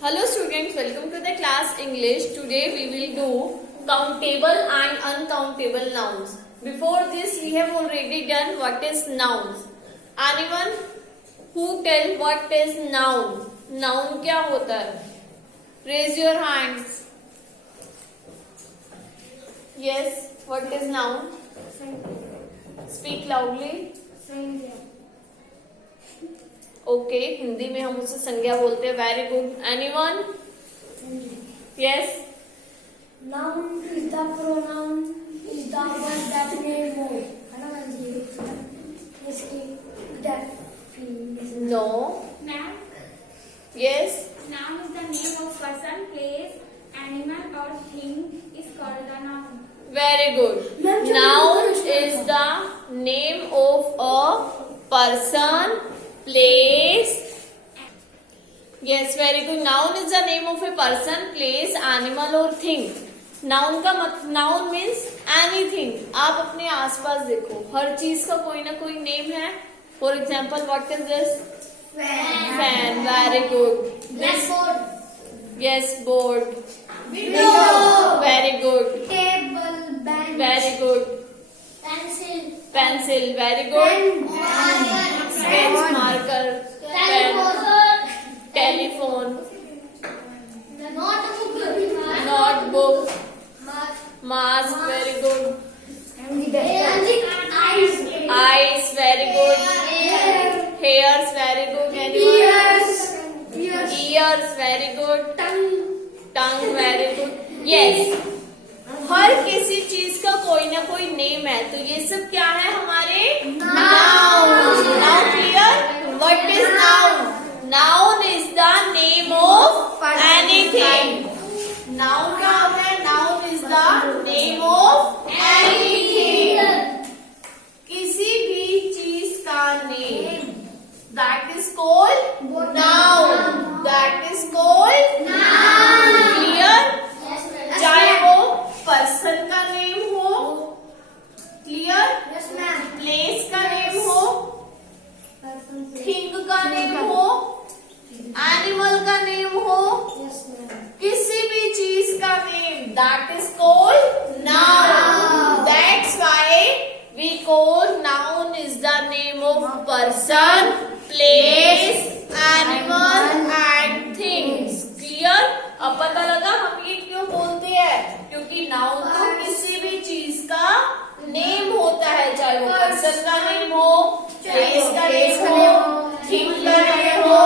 Hello students, welcome to the class English. Today we will do countable and uncountable nouns. Before this we have already done what is nouns. Anyone who tell what is noun? Noun क्या होता है? Raise your hands. Yes, what is noun? Speak loudly. Okay Hindi में हम उसे संज्ञा बोलते हैं. Very good. Anyone? Yes. Noun is the pronoun is the one that name more. है ना इसकी definition. No. Noun. Yes. Noun is the name of person, place, animal or thing is called a noun. Very good. Noun is the name of a person, place. Yes, very good. Noun is the name of a person, place, animal or thing. Noun का noun means anything. आप अपने आसपास देखो, हर चीज का कोई ना कोई नेम है. For example, what is this? Fan. Very good. Blackboard. Yes, board. Window. Very good. Table. Bench. Very good. Pencil. Pencil. Very good. Sketch, marker, pen, telephone, notebook, mask. Very good. Eyes. Very good. Hairs. Very good. Anyone? Ears. Very good. Tongue. Very good. Yes. हर किसी चीज का कोई ना कोई name है, तो ये सब क्या है हमारे noun. Now clear? What is noun? Noun is the name of anything. Noun क्या होता है? Noun is the name of anything. किसी भी चीज का name, that is called noun. That is called noun. Clear? चाहे वो पर्सन का नेम हो, क्लियर, प्लेस का नेम हो, थिंग का नेम हो, एनिमल का नेम हो, किसी भी चीज का name, that is called noun. That's why we call noun is the name of person, place, animal and things. Clear? अब पता लगा हम ये क्यों बोलते हैं? क्योंकि नाउन तो किसी भी चीज का नेम होता है, चाहे वो पर्सन का नेम हो, प्लेस का नेम हो, थिंग का नेम हो,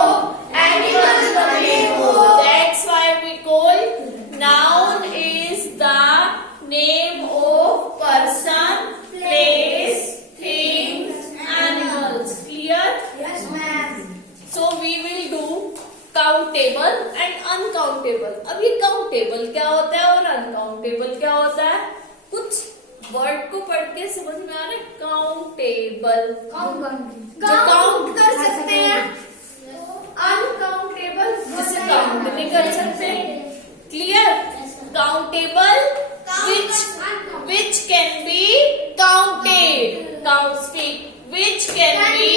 एनिमल का नेम हो. That's why we call noun is the name of person, place, things, animals. Clear? So we will do countable and uncountable. अब ये countable क्या होता है और uncountable क्या होता है? कुछ वर्ड को पढ़ के समझ में आ रहा है? countable जो काउंट कर सकते हैं, uncountable जिसे काउंट नहीं कर सकते. Clear? countable which can be counted. Count, speak. Which can be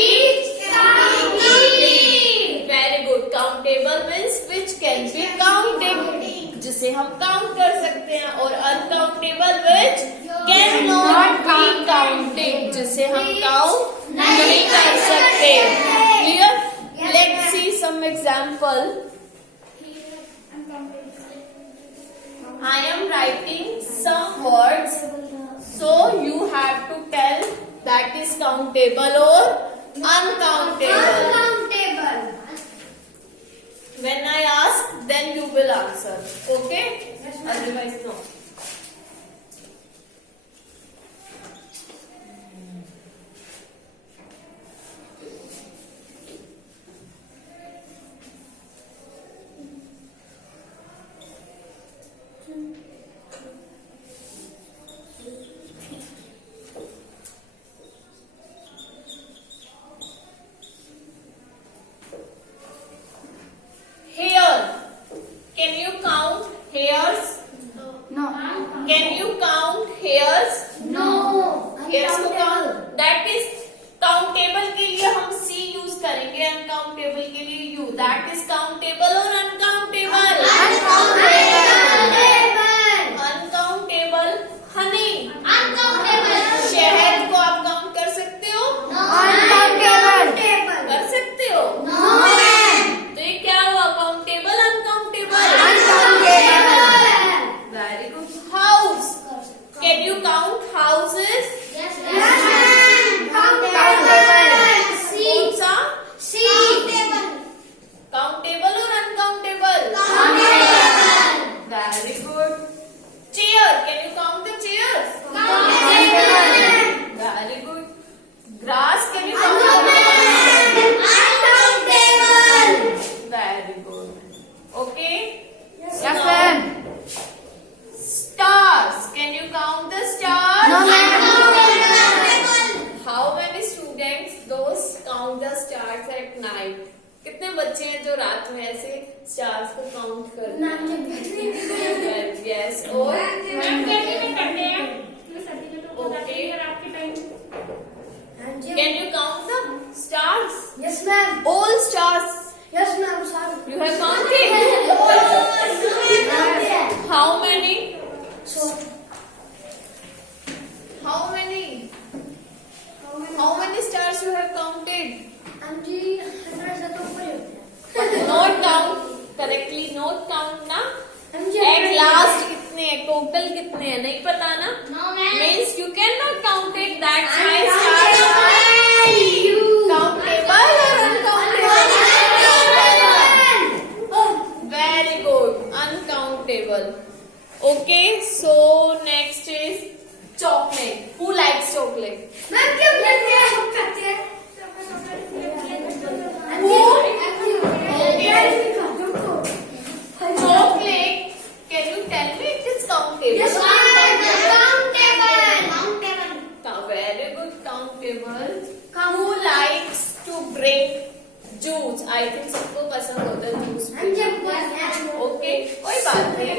very good. Countable means which can be counted, जिसे हम काउंट कर सकते हैं, और uncountable which can not be counted, जिसे हम काउंट नहीं कर सकते. Clear? Let's see some example. I am writing some words, so you have to tell that is countable और uncountable. When I ask, then you will answer. Okay? Otherwise, no. Can you count hairs? No. Can you count hairs? No. Hairs को count. That is countable के लिए हम C use करेंगे, uncountable के लिए U. That is countable और uncountable. Okay. Yes, So Yes, now, ma'am. stars. Can you count the stars? No, ma'am. How many students those count the stars at night? कितने बच्चे हैं जो रात में ऐसे स्टार्स को काउंट करते हैं? Yes. और मैम कैसे में करते हैं मैं सभी को तो बताती Okay. हूँ रात के time can you count the stars? Yes, ma'am. All stars. Yes, ma'am. Sorry. You have counted. How many? So, How many? How many stars you have counted? जी 100 से तो ऊपर ही होते हैं। Not count. Correctly not count ना? जी At last कितने हैं? Total कितने हैं? नहीं पता ना? No ma'am Means you cannot count it. That's why stars are countable or uncountable? Very good. Uncountable. Okay. So next is chocolate. Who likes chocolate? Ma'am क्यों करते हैं? सब करते हैं। Chocolate. Can you tell me it is countable? Yes, Very good. Countable. Who likes to drink juice? I think सबको पसंद होता है juice. ओके कोई बात नहीं.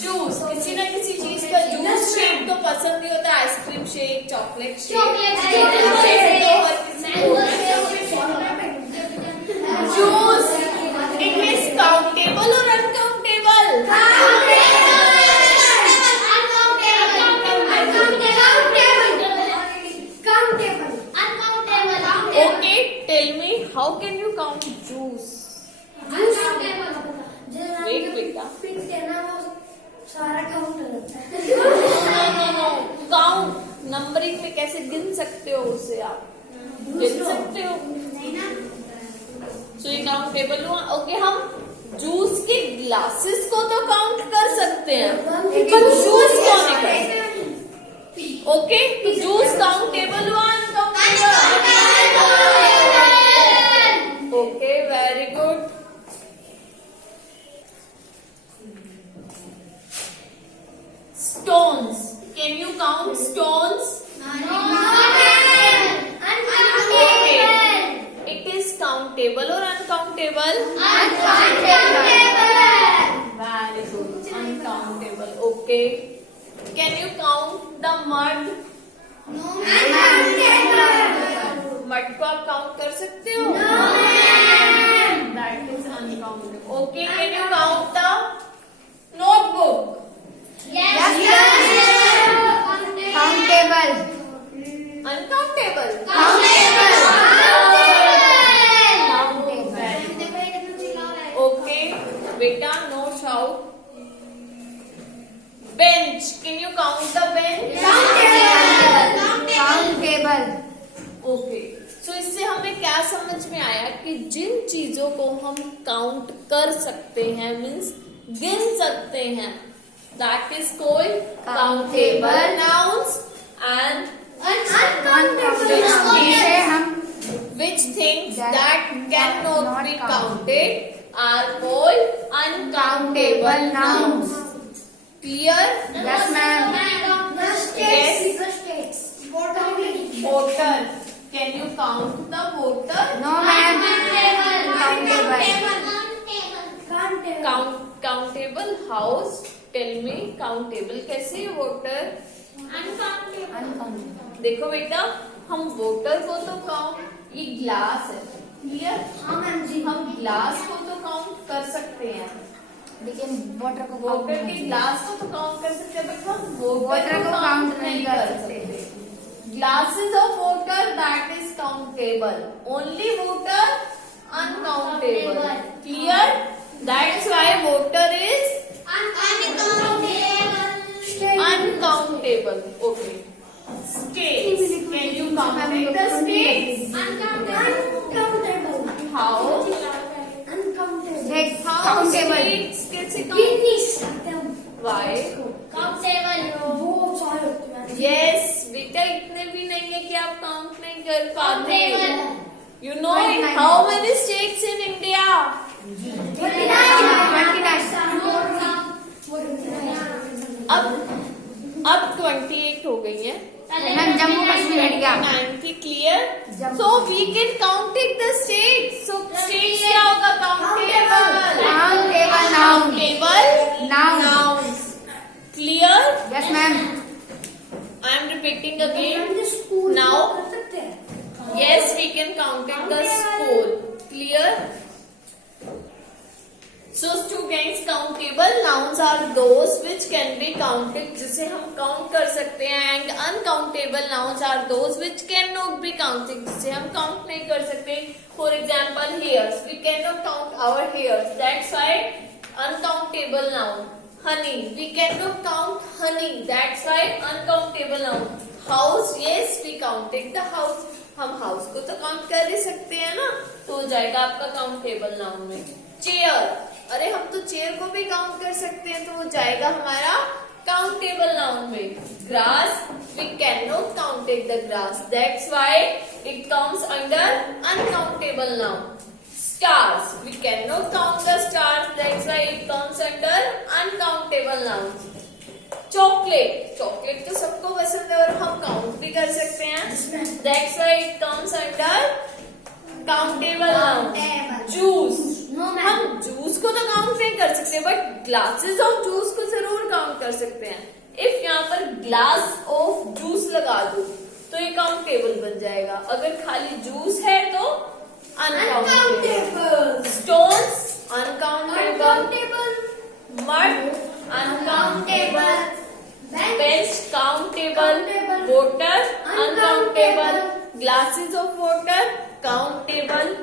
जूस किसी ना किसी चीज का जूस शेक तो पसंद ही होता है. Ice cream shake, chocolate shake, juice. It is countable और uncountable? Okay tell me how can you count juice? Wait, बेटा. सारा काउंट होता है। नो काउंट नंबरिंग में कैसे गिन सकते हो उसे आप? गिन सकते हो. सो ये काउंटेबल हुआ. ओके हम जूस के ग्लासेस को तो काउंट कर सकते हैं पर जूस को नहीं कर सकते. ओके तो जूस काउंटेबल हुआ uncountable? Okay very good. Stones. Can you count stones? Okay. It is countable or uncountable? Very good. Uncountable. Okay. Can you count the mud? Mud को आप काउंट कर सकते हो? That is uncountable. Okay. Can you count the notebook? Countable. Uncountable. Okay, beta, no shout. Bench. Can you count the bench? Countable. Okay. So इससे हमें क्या समझ में आया कि जिन चीजों को हम काउंट कर सकते हैं मीन्स गिन सकते हैं that is called countable nouns and which things that cannot be counted are called uncountable nouns. Clear? Yes, ma'am. Water. Can you count the water? No, ma'am. Countable. Countable house. Tell me countable कैसे water? Uncountable. देखो बेटा हम water को तो count ये glass है. Clear? हम glass को तो काउंट कर सकते हैं. लेकिन वाटर को वाटर के ग्लास को तो काउंट कर सकते हैं बट हम वाटर को काउंट नहीं कर सकते. Glasses of water that is countable. Only water uncountable. Clear? That's why water is uncountable. Okay. States. Can you count the states? How? Six. How Countable. states कैसे count? Why? Yes. बेटा इतने भी नहीं है कि आप काउंट नहीं कर पाते. You know how many states in India? जाएगा। 90 क्लियर। जब- so we can counting the state. So state क्या होगा? Countable. Countable noun. Countable Noun. nouns. Clear? Yes ma'am. I am repeating again. हम जो स्कूल Now. कर सकते हैं Yes, we can count in the school. Clear? So students, countable nouns are those which can be counted, जिसे हम count कर सकते हैं, and uncountable nouns are those which cannot be counted, जिसे हम count नहीं कर सकते. For example, hairs. We cannot count our hairs. That's why uncountable noun. Honey. We cannot count honey. That's why uncountable noun. House. Yes, we counted the house. हम house को तो count कर ही सकते हैं ना, तो हो जाएगा आपका काउंटेबल नाउन में. चेयर. अरे हम तो चेयर को भी काउंट कर सकते हैं, तो हो जाएगा हमारा काउंटेबल नाउन में. Grass. We can not counted the grass. That's why it comes under uncountable noun. Stars. We can not count the stars. That's why it comes under uncountable noun. Chocolate. Chocolate तो सबको पसंद है और हम count भी कर सकते हैं. That's why it comes under countable noun. Juice. हम जूस को तो काउंट नहीं कर सकते, बट ग्लासेस ऑफ जूस को जरूर काउंट कर सकते हैं. इफ यहाँ पर ग्लास ऑफ जूस लगा दो तो ये काउंटेबल बन जाएगा. अगर खाली जूस है तो uncountable. Stones. Uncountable. Mud. Uncountable. Bench. Countable. Water. Uncountable. Glasses of water. Countable.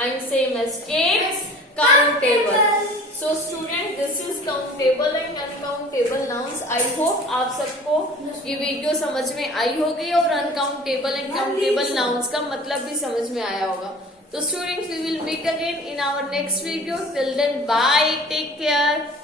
And same as cakes. Countable. So student, this is countable and uncountable nouns. I hope आप सबको ये वीडियो समझ में आई होगी और uncountable and countable nouns का मतलब भी समझ में आया होगा. So students, we will meet again in our next video. Till then, bye. Take care.